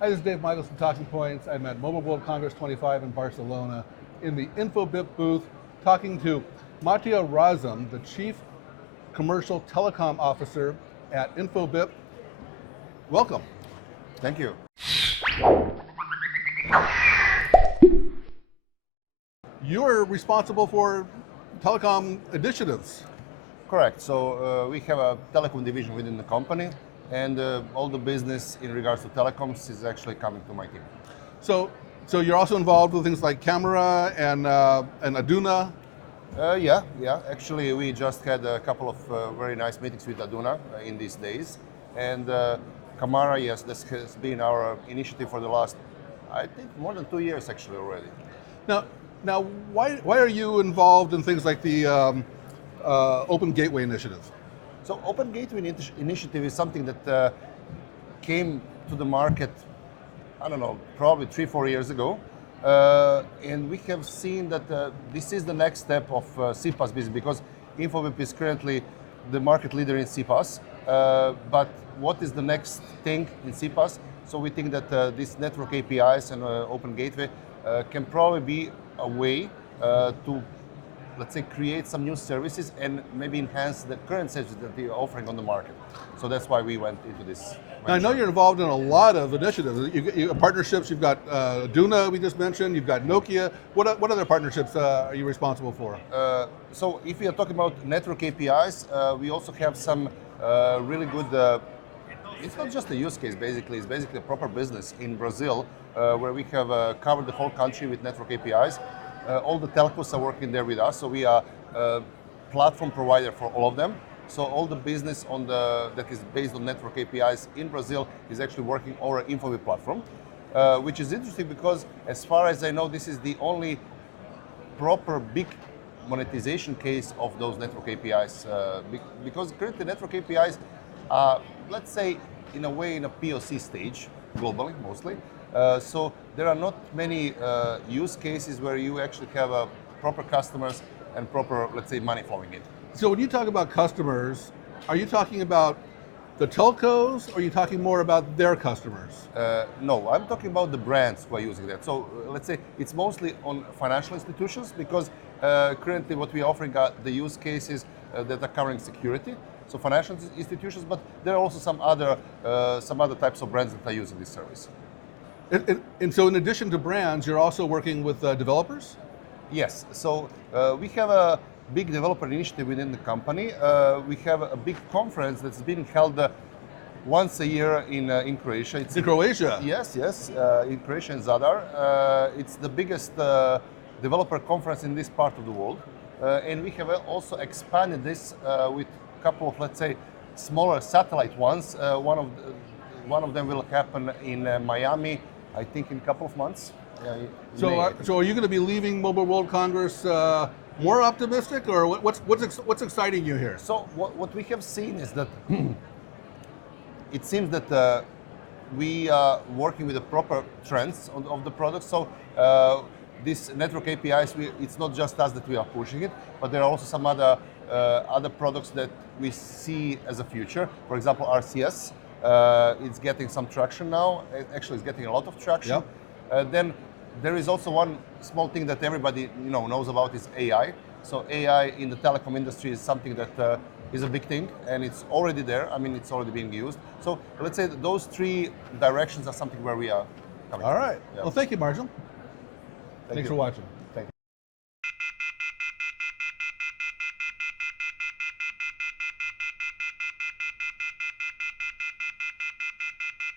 Hi, this is Dave Michaels from Talking Points. I'm at Mobile World Congress 25 in Barcelona in the Infobip booth, talking to Matija Razem, the Chief Commercial Telecom Officer at Infobip. Welcome. Thank you. You're responsible for telecom initiatives. Correct. So we have a telecom division within the company, and all the business in regards to telecoms is actually coming to my team. So you're also involved with things like camera and Aduna. Yeah. Actually, we just had a couple of very nice meetings with Aduna in these days, and Camara, yes, this has been our initiative for the last, I think, more than 2 years actually already. Now, why are you involved in things like the Open Gateway Initiative? So Open Gateway Initiative is something that came to the market, I don't know, probably 3-4 years ago. And we have seen that this is the next step of CPaaS business, because Infobip is currently the market leader in CPaaS. But what is the next thing in CPaaS? So we think that these network APIs and Open Gateway can probably be a way to, let's say, create some new services and maybe enhance the current services that we are offering on the market. So that's why we went into this. Now, I know you're involved in a lot of initiatives. You partnerships. You've got Aduna, we just mentioned. You've got Nokia. What other partnerships are you responsible for? So if we are talking about network APIs, we also have some really good. It's not just a use case. Basically, it's basically a proper business in Brazil, where we have covered the whole country with network APIs. All the telcos are working there with us, so we are a platform provider for all of them. So all the business that is based on network APIs in Brazil is actually working over Infobip platform, which is interesting because, as far as I know, this is the only proper big monetization case of those network APIs. Because currently network APIs are, let's say, in a way, in a POC stage, globally mostly. So there are not many use cases where you actually have proper customers and proper, let's say, money flowing in. So when you talk about customers, are you talking about the telcos, or are you talking more about their customers? No, I'm talking about the brands who are using that. So let's say it's mostly on financial institutions, because currently what we're offering are the use cases that are covering security. So financial institutions, but there are also some other types of brands that are using this service. And so in addition to brands, you're also working with developers? Yes, so we have a big developer initiative within the company. We have a big conference that's being held once a year in Croatia. In Croatia? Yes, in Croatia, in Zadar. It's the biggest developer conference in this part of the world. And we have also expanded this with a couple of, let's say, smaller satellite ones. One of them will happen in Miami, I think, in a couple of months. So are you going to be leaving Mobile World Congress more optimistic, or what's exciting you here? So what we have seen is that it seems that we are working with the proper trends of the product. So these network APIs, it's not just us that we are pushing it, but there are also some other products that we see as a future. For example, RCS, it's getting some traction now. Actually, it's getting a lot of traction. Yep. Then there is also one small thing that everybody knows about is AI. So AI in the telecom industry is something that is a big thing, and it's already there. I mean, it's already being used. So let's say that those three directions are something where we are coming. All right. Yeah. Well, thank you, Marshall. Thank Thanks you. for watching.